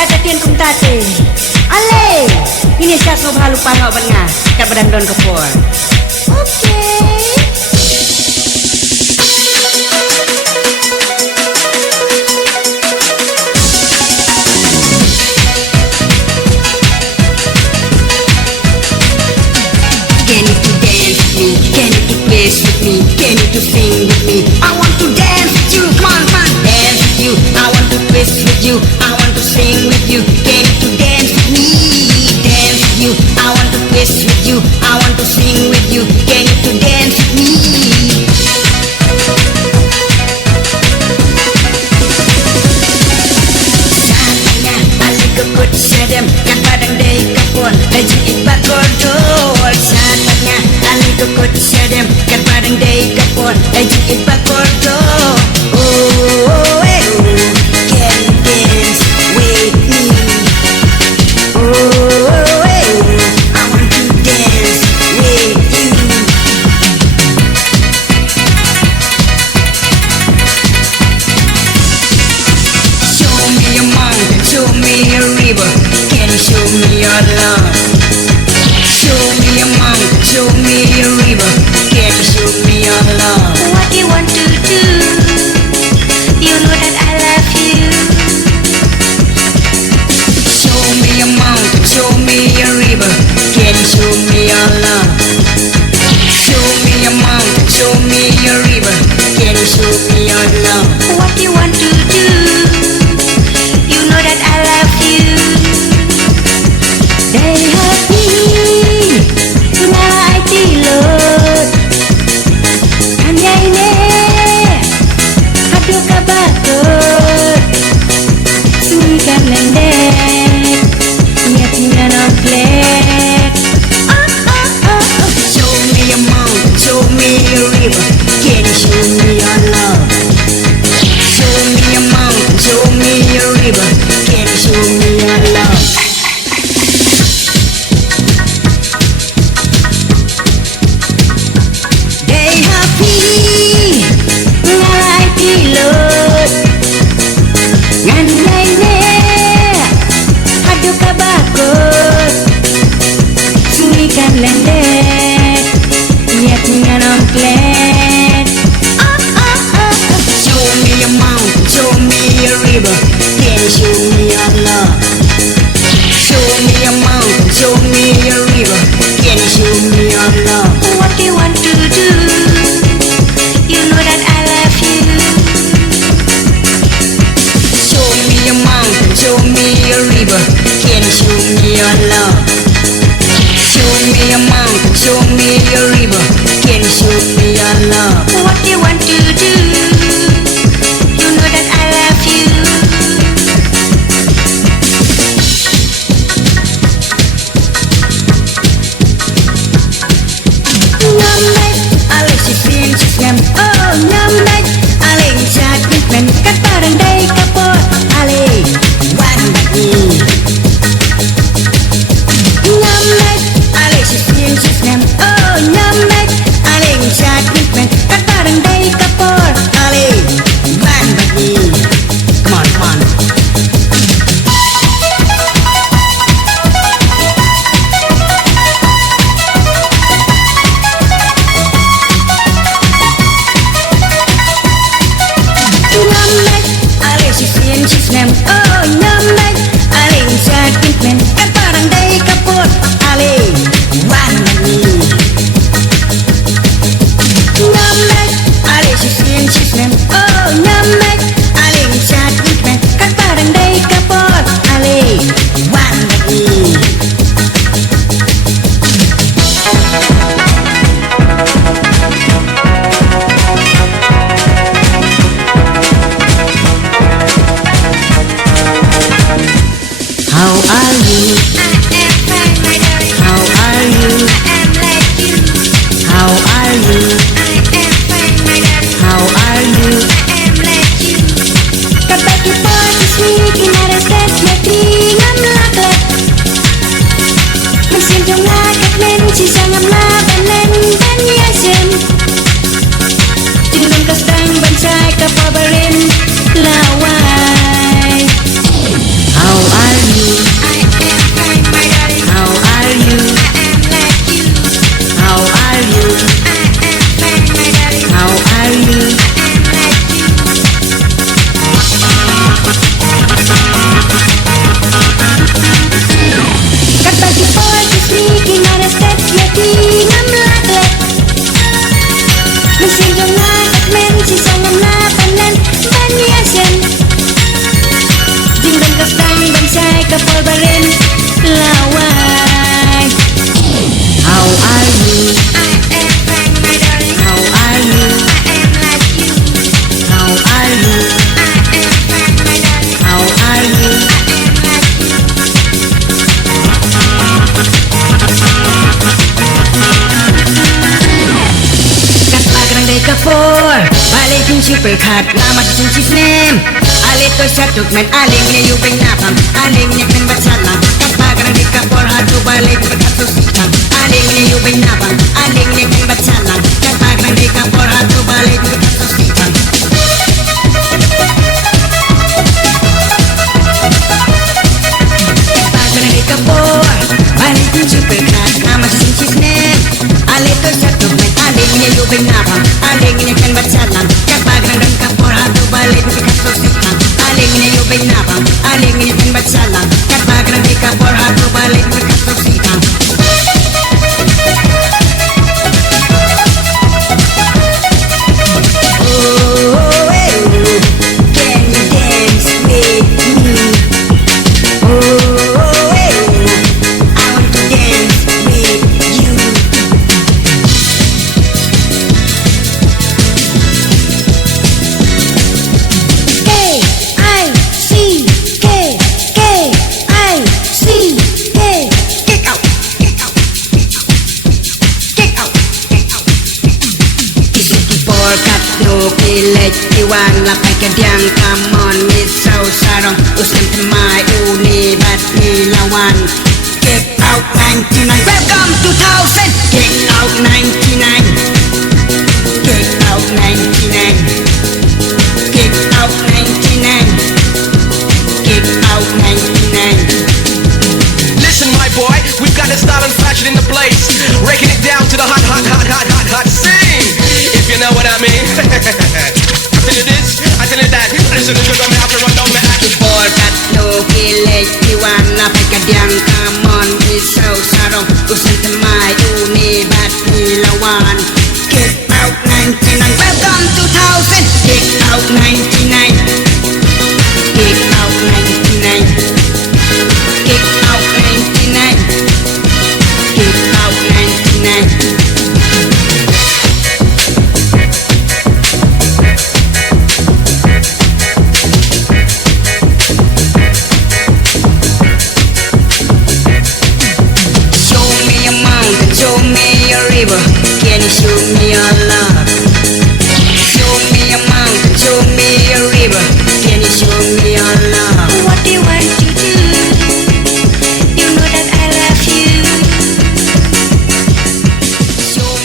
ada tien kum tate. Ale, ini sia so halu pangau banga kat badan don kepor. Okay. Can you to dance with me? Can you to play with me? Can you to sing with me? I want to dance with you. Come on, come on, dance with you. I want to twist with you. I want to sing with you. Can you to dance with me? Dance with you. I want to twist with you. I want to sing with you. Can you to dance with me? Saatnya alik kekut sedem yang kadang day kapur lagi ibak kordol. Saatnya alik kekut sedem yang kadang day kapur lagi ibak kordol. Oh, hey, can you dance with me? Oh, hey, I want to dance with you. Show me a mountain, show me a river. Can you show me your love? Show me a mountain, show me a river. Can you show me your love? What you want to do? You know that I love you. Show me a mountain, show me a river. Can you show me your love? Show me a mountain, show me a river. Can you show me your love? What you want to do? You know that I love you. Dari hati Sungai tilot Andai ne Hadu kabakot Surikan lendek Ia tinggal nongklek Show me a mountain, show me a river. Can you show me your love? Show me a mountain, show me a river. Can you show me your love? Dari hati Sungai tilot Andai ne Hadu kabakot Surikan lendek Ia tinggal nongklek Show me a mountain, show me a river. Can you show me your love? Show me a mountain, show me a river. Can you show me your love? What you want to do? You know that I love you. Show me a mountain, show me a river. Can you show me your love? Show me a mountain, show me a river. Can you show me your love? What you want to do? You know that I love you. Nhâm đấy, Alex chỉ phiền chỉ nhầm. Oh, nhâm đấy, Alex chặt đứt men cắt ba đằng đây kapot. Alex, one bagi. Nhâm đấy, Alex chỉ phiền chỉ nhầm. Oh, nhâm đấy, Alex chặt đứt men cắt ba đằng đây kapot. Alex, one bagi. Come on, come on. Nhâm đấy, Alex chỉ phiền chỉ nhầm. Oh, nhâm đấy, Alex chặt đứt men cắt ba đằng đây kapot. Alex, one bagi. Nhâm đấy, Alex chỉ phiền chỉ nhầm. Oh, nhâm đấy, Alex chặt đứt men cắt ba đằng đây kapot. Alex, one bagi. How are you? I am fine, my darling. How are you? I am like you. How are you? I am fine, my darling. How are you? I am like you. Kapag ipotis ni kinaratet na tingam laklat Magsin yung lakat men sisang am laban len banyasin Tinong kastang bansay kapabarin laway How are super cat nama sinchis name alito satuk men alingnya you bring napam alingnya kan bacalang kapagan di kapor hatu balik berkatu sikam alingnya you bring napam alingnya kan bacalang kapagan di kapor hatu balik berkatu sikam kapagan di kapor balik super cat nama sinchis name alito satuk men alingnya you bring napam alingnya kan bacalang kapagan di kapor hatu balik berkatu sikam alingnya you bring napam alingnya kan bacalang kapagan di kapor hatu balik berkatu sikam Iwan lapay kadyang come on misaw sarong usam tamay uni bat nilawan kick out 99 welcome 2000 kick out 99 kick out 99 kick out 99 kick out 99 Listen my boy, we've got the style and fashion in the place, breaking it down to the hot sing, if you know what I mean. I tell you this, I tell you that. Listen to me, I'm have to run down my act. Porkat no kilig iwan lapay kadyang